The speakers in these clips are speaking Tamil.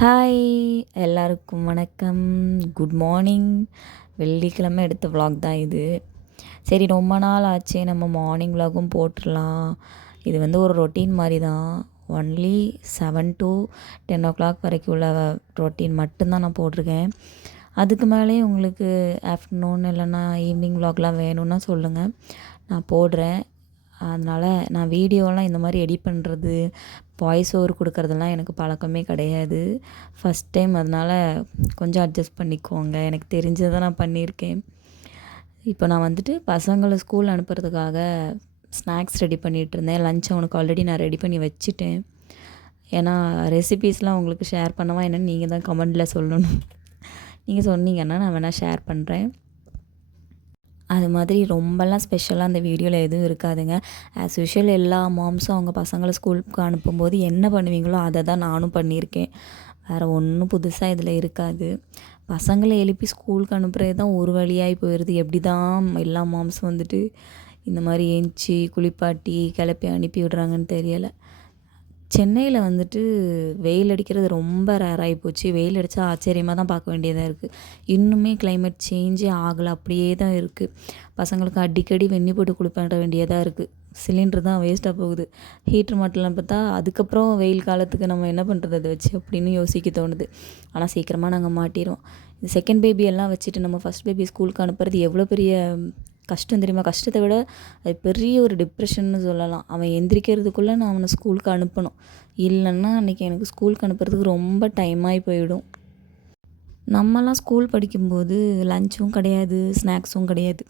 ஹாய் எல்லாருக்கும் வணக்கம். Good morning. வெள்ளிக்கிழமை எடுத்த vlog தான் இது. சரி, ரொம்ப நாள் ஆச்சு, நம்ம மார்னிங் vlogகும் போட்டுடலாம். இது வந்து ஒரு ரொட்டீன் மாதிரி தான். ஒன்லி 7 to 10 o'clock வரைக்கும் உள்ள ரொட்டீன் மட்டும்தான் நான் போட்டிருக்கேன். அதுக்கு மேலே உங்களுக்கு ஆஃப்டர்நூன் இல்லைன்னா ஈவினிங் vlogலாம் வேணும்னா சொல்லுங்கள், நான் போடுறேன். அதனால் நான் வீடியோலாம் இந்த மாதிரி எடிட் பண்ணுறது, வாய்ஸ் ஓவர் கொடுக்குறதெல்லாம் எனக்கு பழக்கமே கிடையாது. ஃபஸ்ட் டைம், அதனால் கொஞ்சம் அட்ஜஸ்ட் பண்ணிக்கோங்க. எனக்கு தெரிஞ்சதை நான் பண்ணியிருக்கேன். இப்போ நான் வந்துட்டு பசங்களை ஸ்கூல் அனுப்புறதுக்காக ஸ்நாக்ஸ் ரெடி பண்ணிகிட்டு இருந்தேன். லஞ்ச் அவனுக்கு ஆல்ரெடி நான் ரெடி பண்ணி வச்சுட்டேன். ஏன்னா ரெசிபீஸ்லாம் உங்களுக்கு ஷேர் பண்ணவா என்னென்னு நீங்கள் தான் கமெண்டில் சொல்லணும். நீங்கள் சொன்னீங்கன்னா நான் வேணால் ஷேர் பண்ணுறேன். அது மாதிரி ரொம்பலாம் ஸ்பெஷலாக அந்த வீடியோவில் எதுவும் இருக்காதுங்க. ஆஸ் யூஷுவல் எல்லா மாம்ஸும் அவங்க பசங்களை ஸ்கூலுக்கு அனுப்பும்போது என்ன பண்ணுவீங்களோ அதை தான் நானும் பண்ணியிருக்கேன். வேறு ஒன்றும் புதுசாக இதில் இருக்காது. பசங்களை எழுப்பி ஸ்கூலுக்கு அனுப்புகிறது தான் ஒரு வழியாகி போயிடுது. எப்படி தான் எல்லா மாம்ஸும் வந்துட்டு இந்த மாதிரி ஏஞ்சி குளிப்பாட்டி கிளப்பி அனுப்பி விடுறாங்கன்னு தெரியலை. சென்னையில் வந்துட்டு வெயில் அடிக்கிறது ரொம்ப ரேராகி போச்சு. வெயில் அடித்தா ஆச்சரியமாக தான் பார்க்க வேண்டியதாக இருக்குது. இன்னுமே கிளைமேட் சேஞ்சே ஆகலை, அப்படியே தான் இருக்குது. பசங்களுக்கு அடிக்கடி வெந்நி போட்டு குளிப்பாட்ட வேண்டியதாக இருக்குது. சிலிண்டர் தான் வேஸ்ட்டாக போகுது. ஹீட்ரு மட்டும் பார்த்தா அதுக்கப்புறம் வெயில் காலத்துக்கு நம்ம என்ன பண்ணுறது அதை வச்சு அப்படின்னு யோசிக்க தோணுது. ஆனால் சீக்கிரமாக நாங்கள் மாட்டிடுவோம். இந்த செகண்ட் பேபி எல்லாம் வச்சுட்டு நம்ம ஃபஸ்ட் பேபி ஸ்கூலுக்கு அனுப்புறது எவ்வளோ பெரிய கஷ்டம் தெரியுமா? கஷ்டத்தை விட அது பெரிய ஒரு டிப்ரெஷன்னு சொல்லலாம். அவன் எந்திரிக்கிறதுக்குள்ளே நான் அவனை ஸ்கூலுக்கு அனுப்பணும். இல்லைன்னா அன்றைக்கி எனக்கு ஸ்கூலுக்கு அனுப்புறதுக்கு ரொம்ப டைமாகி போயிடும். நம்மலாம் ஸ்கூல் படிக்கும்போது லஞ்சும் கிடையாது, ஸ்நாக்ஸும் கிடையாது.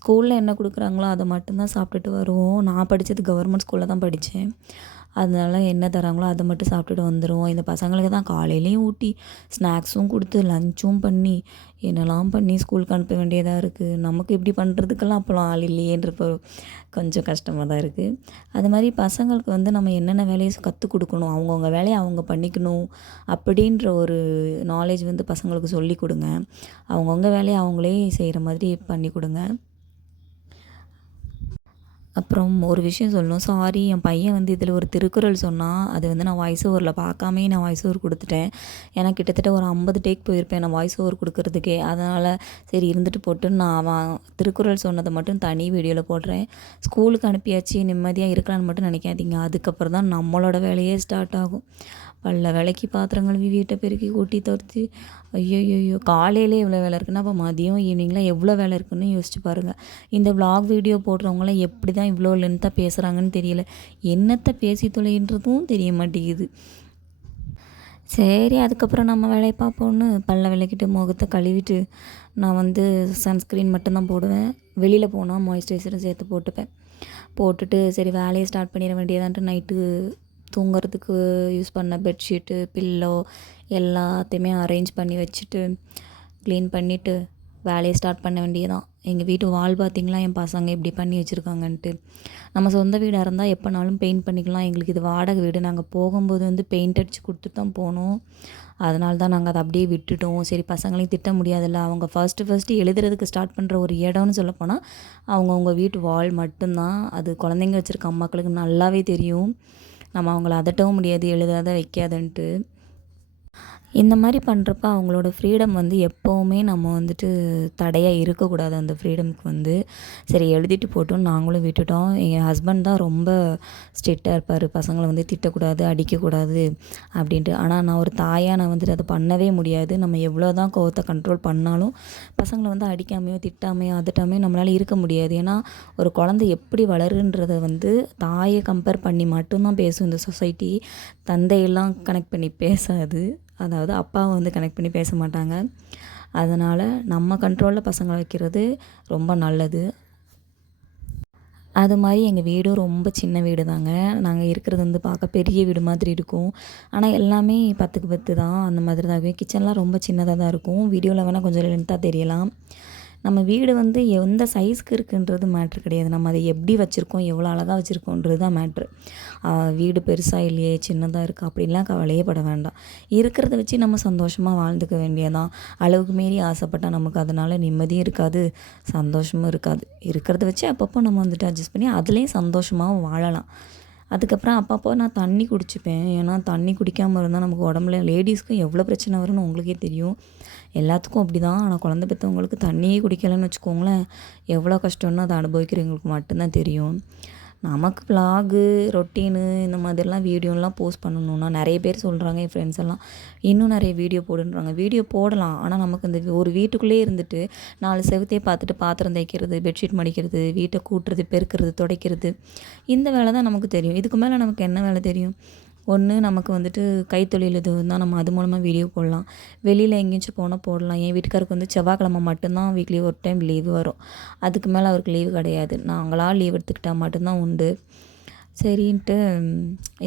ஸ்கூலில் என்ன கொடுக்குறாங்களோ அதை மட்டும்தான் சாப்பிட்டுட்டு வருவோம். நான் படித்தது கவர்மெண்ட் ஸ்கூலில் தான் படித்தேன். அதனால என்ன தராங்களோ அதை மட்டும் சாப்பிட்டுட்டு வந்துடுவோம். இந்த பசங்களுக்கு தான் காலையிலையும் ஊட்டி ஸ்நாக்ஸும் கொடுத்து லஞ்சும் பண்ணி என்னெல்லாம் பண்ணி ஸ்கூலுக்கு அனுப்ப வேண்டியதாக இருக்குது. நமக்கு இப்படி பண்ணுறதுக்கெல்லாம் அப்போலாம் ஆள் இல்லையேன்றப்போ கொஞ்சம் கஷ்டமாக தான் இருக்குது. அது மாதிரி பசங்களுக்கு வந்து நம்ம என்னென்ன வேலையை கற்றுக் கொடுக்கணும், அவங்கவுங்க வேலையை அவங்க பண்ணிக்கணும் அப்படின்ற ஒரு நாலேஜ் வந்து பசங்களுக்கு சொல்லி கொடுங்க. அவங்கவுங்க வேலையை அவங்களே செய்கிற மாதிரி பண்ணி கொடுங்க. அப்புறம் ஒரு விஷயம் சொல்லணும். சாரி, என் பையன் வந்து இதில் ஒரு திருக்குறள் சொன்னான். அது வந்து நான் வாய்ஸ் ஓவரில் பார்க்காமே நான் வாய்ஸ் ஓவர் கொடுத்துட்டேன். ஏன்னா கிட்டத்தட்ட ஒரு 50 டேக் போயிருப்பேன் நான் வாய்ஸ் ஓவர் கொடுக்கறதுக்கே. அதனால் சரி இருந்துட்டு போட்டுன்னு நான் அவன் திருக்குறள் சொன்னதை மட்டும் தனி வீடியோவில் போடுறேன். ஸ்கூலுக்கு அனுப்பியாச்சு நிம்மதியாக இருக்கலான்னு மட்டும் நினைக்காதீங்க. அதுக்கப்புறம் தான் நம்மளோட வேலையே ஸ்டார்ட் ஆகும். பல்ல விளக்கி பாத்திரம் கழுவி வீட்டை பெருக்கி கூட்டி துரத்தி, ஐயோ காலையிலே இவ்வளோ வேலை இருக்குன்னா அப்போ மதியம் ஈவினிங்லாம் எவ்வளோ வேலை இருக்குன்னு யோசிச்சு பாருங்கள். இந்த vlog வீடியோ போடுறவங்களாம் எப்படி தான் இவ்வளோ லென்த்தாக பேசுகிறாங்கன்னு தெரியல. என்னத்தை பேசி தொலைன்றதும் தெரிய மாட்டேங்குது. சரி, அதுக்கப்புறம் நம்ம வேலையை பார்ப்போன்னு பல்ல விளக்கிட்டு முகத்தை கழுவிட்டு நான் வந்து சன்ஸ்க்ரீன் மட்டும்தான் போடுவேன். வெளியில் போனால் மாய்ஸ்சரைசரும் சேர்த்து போட்டுப்பேன். போட்டுட்டு சரி வேலையை ஸ்டார்ட் பண்ணிட வேண்டியதான்ட்டு நைட்டு தூங்குறதுக்கு யூஸ் பண்ண பெட்ஷீட்டு, பில்லோ எல்லாத்தையுமே அரேஞ்ச் பண்ணி வச்சுட்டு க்ளீன் பண்ணிவிட்டு வேலையை ஸ்டார்ட் பண்ண வேண்டியதான். எங்கள் வீட்டு வால் பார்த்திங்களா என் பசங்க இப்படி பண்ணி வச்சுருக்காங்கன்ட்டு. நம்ம சொந்த வீடாக இருந்தால் எப்போனாலும் பெயிண்ட் பண்ணிக்கலாம். எங்களுக்கு இது வாடகை வீடு. நாங்கள் போகும்போது வந்து பெயிண்ட் அடித்து கொடுத்துட்டு தான் போனோம். அதனால தான் நாங்கள் அதை அப்படியே விட்டுட்டோம். சரி, பசங்களையும் திட்ட முடியாதுல்ல. அவங்க ஃபஸ்ட்டு எழுதுறதுக்கு ஸ்டார்ட் பண்ணுற ஒரு இடம்னு சொல்லப்போனால் அவங்கவுங்க வீட்டு வால் மட்டும்தான். அது குழந்தைங்க வச்சுருக்க அம்மாக்களுக்கு நல்லாவே தெரியும். நம்ம அவங்கள அதட்டவும் முடியாது, எழுதாத வைக்காதன்ட்டு. இந்த மாதிரி பண்ணுறப்ப அவங்களோட ஃப்ரீடம் வந்து எப்போவுமே நம்ம வந்துட்டு தடையாக இருக்கக்கூடாது. அந்த ஃப்ரீடமுக்கு வந்து சரி எழுதிட்டு போட்டோன்னு நாங்களும் விட்டுட்டோம். என் ஹஸ்பண்ட் தான் ரொம்ப ஸ்ட்ரிக்டாக இருப்பார். பசங்களை வந்து திட்டக்கூடாது, அடிக்கக்கூடாது அப்படின்ட்டு. ஆனால் நான் ஒரு தாயாக நான் வந்துட்டு அதை பண்ணவே முடியாது. நம்ம எவ்வளோ தான் கோவத்தை கண்ட்ரோல் பண்ணாலும் பசங்களை வந்து அடிக்காமையோ திட்டாமையோ அதட்டாமையோ நம்மளால் இருக்க முடியாது. ஏன்னா ஒரு குழந்தை எப்படி வளருன்றதை வந்து தாயை கம்பேர் பண்ணி மட்டும்தான் பேசும் இந்த சொசைட்டி. தந்தையெல்லாம் கனெக்ட் பண்ணி பேசாது. அதாவது அப்பாவை வந்து கனெக்ட் பண்ணி பேச மாட்டாங்க. அதனால் நம்ம கண்ட்ரோலில் பசங்களை வைக்கிறது ரொம்ப நல்லது. அது மாதிரி எங்கள் வீடும் ரொம்ப சின்ன வீடு தாங்க. நாங்கள் இருக்கிறது வந்து பார்க்க பெரிய வீடு மாதிரி இருக்கும். ஆனால் எல்லாமே 10க்கு 10 தான், அந்த மாதிரி தான் இருக்கும். கிச்சன்லாம் ரொம்ப சின்னதாக தான் இருக்கும். வீடியோவில் வேணால் கொஞ்சம் லென்த்தாக தெரியலாம். நம்ம வீடு வந்து எந்த சைஸ்க்கு இருக்குன்றது மேட்ரு கிடையாது. நம்ம அதை எப்படி வச்சுருக்கோம், எவ்வளோ அழகாக வச்சுருக்கோன்றது தான் மேட்ரு. வீடு பெருசாக இல்லையே, சின்னதாக இருக்குது அப்படின்லாம் கவலையே பட வேண்டாம். இருக்கிறத வச்சு நம்ம சந்தோஷமாக வாழ்ந்துக்க வேண்டியதான். அளவுக்கு மீறி ஆசைப்பட்டால் நமக்கு அதனால் நிம்மதியும் இருக்காது, சந்தோஷமும் இருக்காது. இருக்கிறத வச்சு அப்பப்போ நம்ம வந்துட்டு அட்ஜஸ்ட் பண்ணி அதுலேயும் சந்தோஷமாகவும் வாழலாம். அதுக்கப்புறம் அப்பப்போ நான் தண்ணி குடிச்சுப்பேன். ஏன்னா தண்ணி குடிக்காமல் இருந்தால் நமக்கு உடம்புல லேடீஸ்க்கும் எவ்வளோ பிரச்சனை வரும்னு உங்களுக்கே தெரியும். எல்லாத்துக்கும் அப்படி தான். ஆனால் குழந்த பெற்றவங்களுக்கு தண்ணியே குடிக்கலைன்னு வச்சுக்கோங்களேன், எவ்வளோ கஷ்டம்னு அதை அனுபவிக்கிறவங்களுக்கு மட்டும்தான் தெரியும். நமக்கு விலாகு, ரொட்டீனு இந்த மாதிரிலாம் வீடியோலாம் போஸ்ட் பண்ணணுன்னா நிறைய பேர் சொல்கிறாங்க, என் ஃப்ரெண்ட்ஸ் எல்லாம் இன்னும் நிறைய வீடியோ போடுன்றாங்க. வீடியோ போடலாம், ஆனால் நமக்கு இந்த ஒரு வீட்டுக்குள்ளேயே இருந்துட்டு 4 செவுத்தையே பார்த்துட்டு பாத்திரம் தேய்க்கிறது, பெட்ஷீட் மடிக்கிறது, வீட்டை கூட்டுறது, பெருக்கிறது, துடைக்கிறது, இந்த வேலை தான் நமக்கு தெரியும். இதுக்கு மேலே நமக்கு என்ன வேலை தெரியும்? ஒன்று நமக்கு வந்துட்டு கைத்தொழில் இது இருந்தால் நம்ம அது மூலமாக வீடியோ போடலாம். வெளியில் எங்கேயாச்சும் போனால் போடலாம். என் வீட்டுக்காருக்கு வந்து செவ்வாய்க்கிழமை மட்டும்தான் வீக்லி ஒரு டைம் லீவு வரும். அதுக்கு மேலே அவருக்கு லீவு கிடையாது. நாங்களாக லீவ் எடுத்துக்கிட்டால் மட்டும்தான் உண்டு. சரின்ட்டு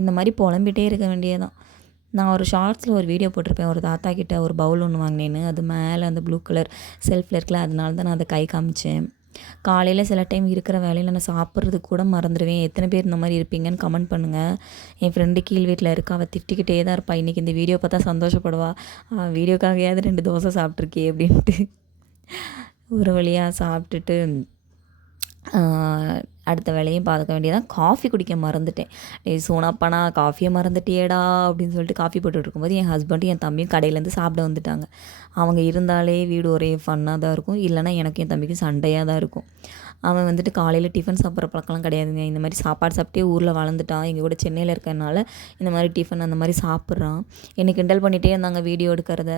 இந்த மாதிரி புலம்பிகிட்டே இருக்க வேண்டியதான். நான் ஒரு ஷார்ட்ஸில் ஒரு வீடியோ போட்டிருப்பேன். ஒரு தாத்தா கிட்ட ஒரு பவுல் ஒன்று வாங்கினேன்னு, அது மேலே அந்த ப்ளூ கலர் செல்ஃபில் இருக்குல்ல, அதனால தான் நான் அதை கை காமிச்சேன். காலையில் சில டைம் இருக்கிற வேலையில் நான் சாப்பிட்றதுக்கு கூட மறந்துடுவேன். எத்தனை பேர் இந்த மாதிரி இருப்பீங்கன்னு கமெண்ட் பண்ணுங்கள். என் ஃப்ரெண்டு கீழ் வீட்டில் இருக்கா, அவள் திட்டிக்கிட்டே தான் இருப்பாள். இன்றைக்கி இந்த வீடியோ பார்த்தா சந்தோஷப்படுவா, வீடியோக்காகையாவது 2 தோசை சாப்பிட்ருக்கே அப்படின்ட்டு. ஒரு வழியாக சாப்பிட்டுட்டு அடுத்த வேலையும் பார்க்க வேண்டியதான். காஃபி குடிக்க மறந்துட்டேன். சோனாப்பானா காஃபியை மறந்துட்டியேடா அப்படின்னு சொல்லிட்டு காஃபி போட்டுட்டு இருக்கும்போது என் ஹஸ்பண்டும் என் தம்பியும் கடையிலேருந்து சாப்பிட வந்துட்டாங்க. அவங்க இருந்தாலே வீடு ஒரே ஃபன்னாக தான் இருக்கும். இல்லைனா எனக்கும் என் தம்பிக்கும் சண்டையாக தான் இருக்கும். அவன் வந்துட்டு காலையில் டிஃபன் சாப்பிட்ற பழக்கம்லாம் கிடையாதுங்க. இந்த மாதிரி சாப்பாடு சாப்பிட்டே ஊரில் வளர்ந்துட்டான். எங்கள் கூட சென்னையில் இருக்கிறனால இந்த மாதிரி டிஃபன் அந்த மாதிரி சாப்பிட்றான். என்னை கிண்டல் பண்ணிகிட்டே இருந்தாங்க வீடியோ எடுக்கிறத.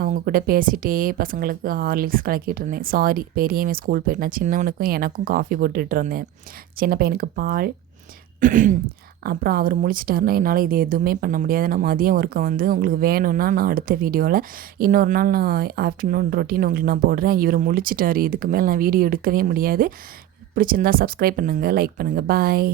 அவங்க கூட பேசிகிட்டே பசங்களுக்கு ஹார்லிக்ஸ் கலக்கிட்டு இருந்தேன். சாரி, பெரியவன் ஸ்கூல் போயிட்டான். சின்னவனுக்கும் எனக்கும் காஃபி போட்டுட்டு இருந்தேன். சின்ன பையனுக்கு பால். அப்புறம் அவர் முழிச்சிட்டாருன்னா என்னால் இது எதுவுமே பண்ண முடியாது. நான் மதியம் ஒர்க்கை வந்து உங்களுக்கு வேணும்னா நான் அடுத்த வீடியோவில் இன்னொரு நாள் நான் ஆஃப்டர்நூன் ரொட்டீன் உங்களுக்கு நான் போடுறேன். இவர் முழிச்சிட்டாரு, இதுக்கு மேலே நான் வீடியோ எடுக்கவே முடியாது. பிடிச்சிருந்தா சப்ஸ்கிரைப் பண்ணுங்கள், லைக் பண்ணுங்கள். பாய்.